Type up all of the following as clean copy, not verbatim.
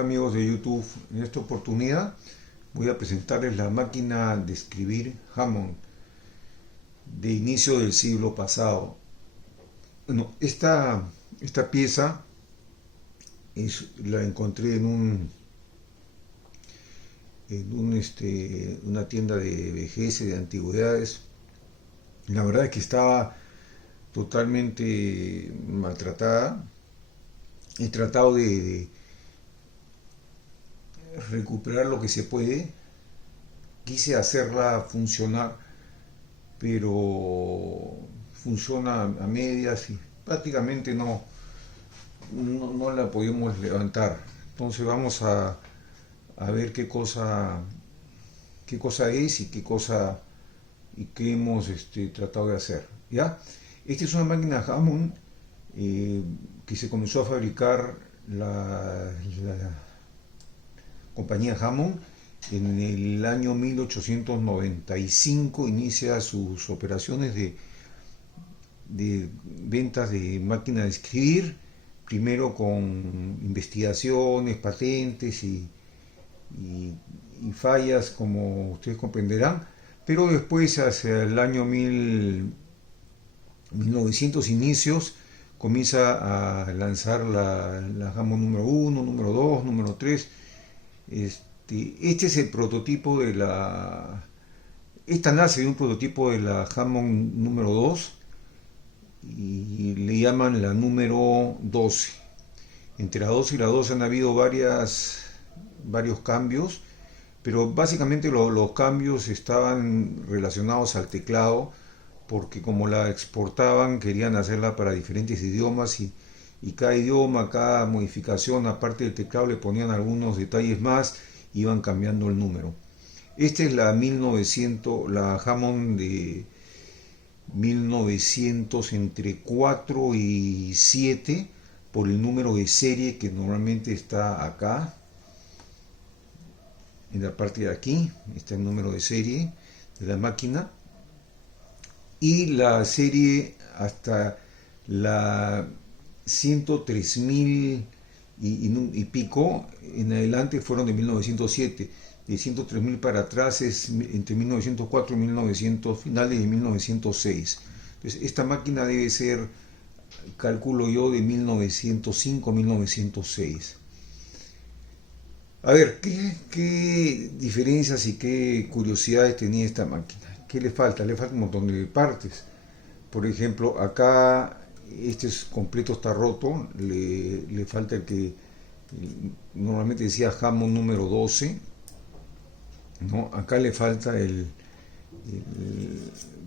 Hola amigos de YouTube, en esta oportunidad voy a presentarles la máquina de escribir Hammond de inicio del siglo pasado. Bueno, esta pieza la encontré una tienda de vejez y de antigüedades. La verdad es que estaba totalmente maltratada. He tratado de recuperar lo que se puede. Quise hacerla funcionar, pero funciona a medias y prácticamente no la podemos levantar. Entonces vamos a ver qué cosa es y qué hemos tratado de hacer. ¿Ya? Esta es una máquina Hammond que se comenzó a fabricar la compañía Hammond en el año 1895. Inicia sus operaciones de ventas de máquinas de escribir, primero con investigaciones, patentes y fallas, como ustedes comprenderán, pero después, hacia el año 1900 inicios, comienza a lanzar la Hammond número 1, número 2, número 3. Este es el prototipo de esta nace de un prototipo de la Hammond número 2 y le llaman la número 12. Entre la 12 y la 12 han habido varios cambios, pero básicamente los cambios estaban relacionados al teclado, porque como la exportaban querían hacerla para diferentes idiomas y cada idioma, cada modificación, aparte del teclado, le ponían algunos detalles más, iban cambiando el número. Esta es la Hammond de 1900 entre 4 y 7 por el número de serie que normalmente está acá. En la parte de aquí está el número de serie de la máquina, y la serie hasta la 103.000 y pico en adelante fueron de 1907. De 103.000 para atrás es entre 1904 y 1900, finales de 1906. Entonces esta máquina debe ser, calculo yo, de 1905-1906. A ver, ¿qué diferencias y qué curiosidades tenía esta máquina? ¿Qué le falta? Le falta un montón de partes. Por ejemplo, acá este es completo, está roto. Le falta el que normalmente decía Hammond número 12. ¿No? Acá le falta el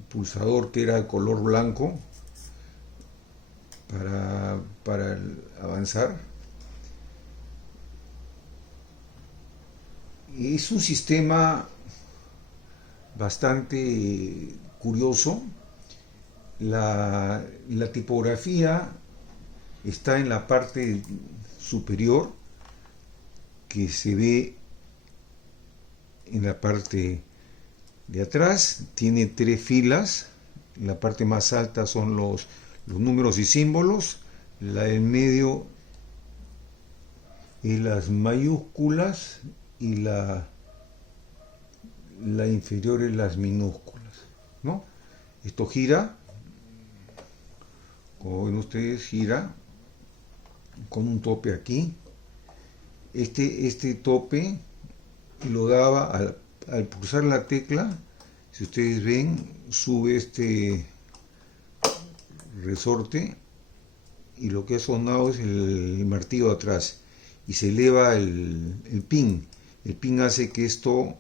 pulsador que era de color blanco para avanzar. Es un sistema bastante curioso. La tipografía está en la parte superior, que se ve en la parte de atrás. Tiene 3 filas. En la parte más alta son los números y símbolos. La del medio es las mayúsculas y la inferior es las minúsculas, ¿no? Esto gira, como ven ustedes, gira con un tope aquí. Este tope lo daba al pulsar la tecla. Si ustedes ven, sube este resorte y lo que ha sonado es el martillo de atrás, y se eleva el pin. El pin hace que esto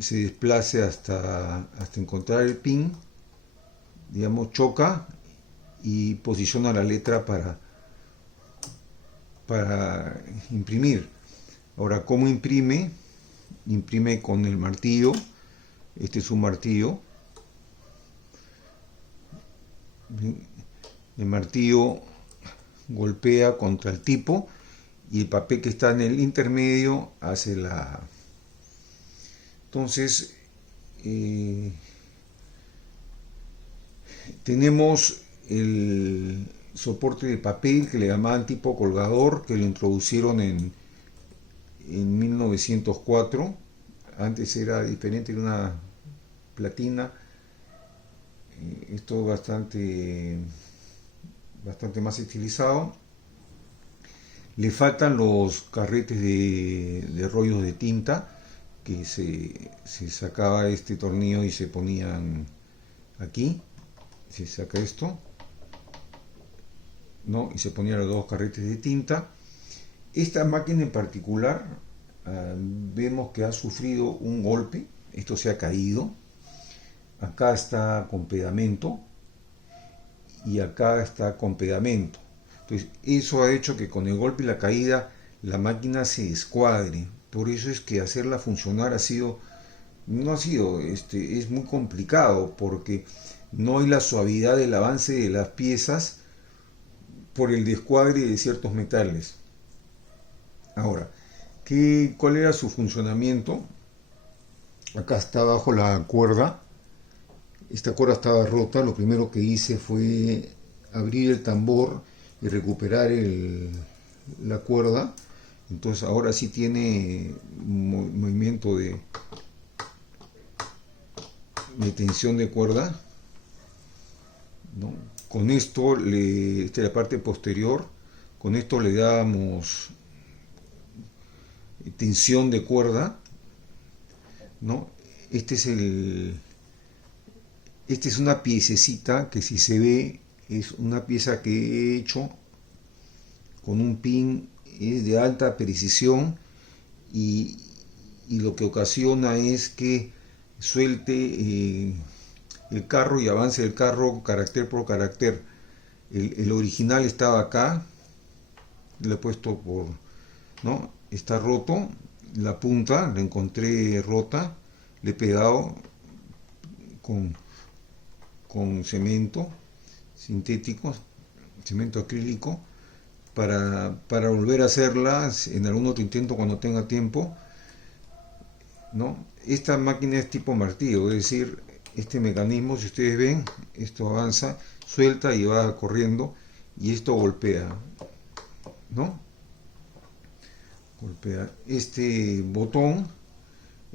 se desplace hasta encontrar el pin, digamos, choca y posiciona la letra para imprimir. Ahora, ¿cómo imprime? Imprime con el martillo. Este es un martillo. El martillo golpea contra el tipo y el papel que está en el intermedio hace la... Entonces, tenemos soporte de papel que le llamaban tipo colgador, que lo introducieron en 1904. Antes era diferente, era una platina. Esto bastante más estilizado. Le faltan los carretes de rollos de tinta, que se sacaba este tornillo y se ponían aquí. Se saca esto, ¿no? Y se ponían los dos carretes de tinta. Esta máquina en particular, vemos que ha sufrido un golpe. Esto se ha caído. Acá está con pegamento y acá está con pegamento. Entonces eso ha hecho que con el golpe y la caída la máquina se descuadre. Por eso es que hacerla funcionar es muy complicado, porque no hay la suavidad del avance de las piezas por el descuadre de ciertos metales. Ahora, ¿cuál era su funcionamiento? Acá está abajo la cuerda. Esta cuerda estaba rota. Lo primero que hice fue abrir el tambor y recuperar la cuerda. Entonces ahora sí tiene movimiento de tensión de cuerda, ¿no? Con esto, esta es la parte posterior, con esto le damos tensión de cuerda, ¿no? Esta es una piececita que, si se ve, es una pieza que he hecho con un pin de alta precisión, y lo que ocasiona es que suelte el carro y avance el carro carácter por carácter. El original estaba acá, lo he puesto ¿no? Está roto, la punta la encontré rota, le he pegado con cemento sintético, cemento acrílico, para volver a hacerla en algún otro intento cuando tenga tiempo, ¿no? Esta máquina es tipo martillo, es decir, este mecanismo, si ustedes ven, esto avanza, suelta y va corriendo, y esto golpea, ¿no? Golpea. Este botón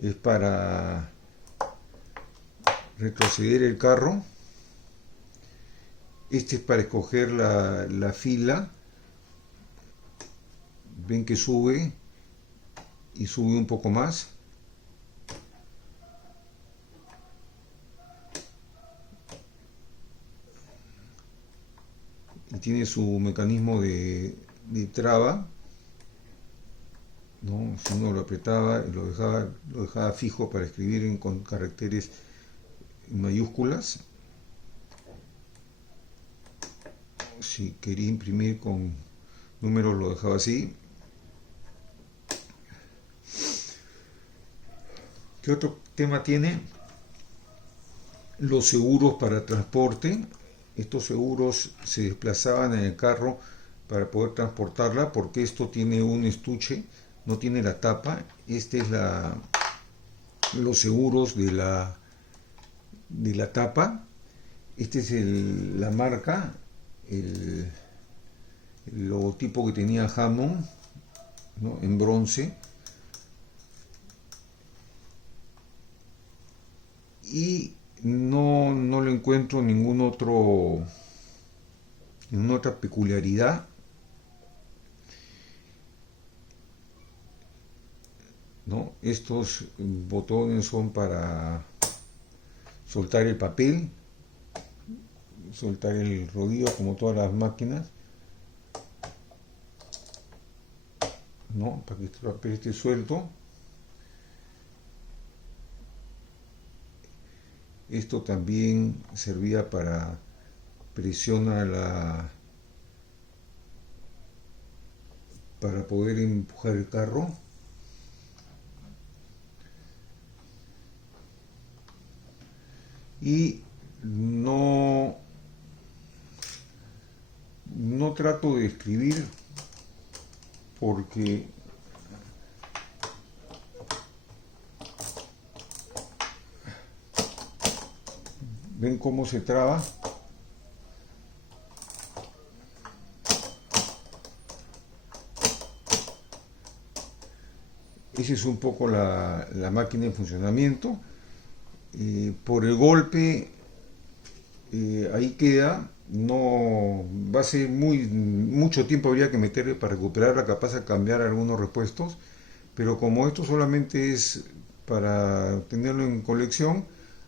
es para retroceder el carro. Este es para escoger la fila. Ven que sube y sube un poco más. Y tiene su mecanismo de traba, ¿no? Si uno lo apretaba, lo dejaba fijo para escribir con caracteres mayúsculas. Si quería imprimir con números, lo dejaba así. ¿Qué otro tema tiene? Los seguros para transporte. Estos seguros se desplazaban en el carro para poder transportarla, porque esto tiene un estuche, no tiene la tapa. Este es los seguros de la tapa. Este es la marca, el logotipo que tenía Hammond, ¿no? En bronce. Y no le encuentro ninguna otra peculiaridad, ¿no? Estos botones son para soltar el papel, soltar el rodillo, como todas las máquinas, ¿no? Para que el papel esté suelto. Esto también servía para presionar para poder empujar el carro. Y no trato de escribir, porque ven cómo se traba. Esa es un poco la máquina en funcionamiento. Por el golpe, ahí queda. No va a ser mucho tiempo habría que meterle para recuperarla, capaz de cambiar algunos repuestos, pero como esto solamente es para tenerlo en colección,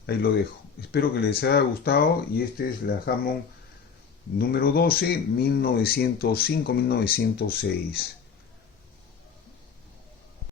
ahí lo dejo. Espero que les haya gustado y esta es la Hammond número 12, 1905-1906.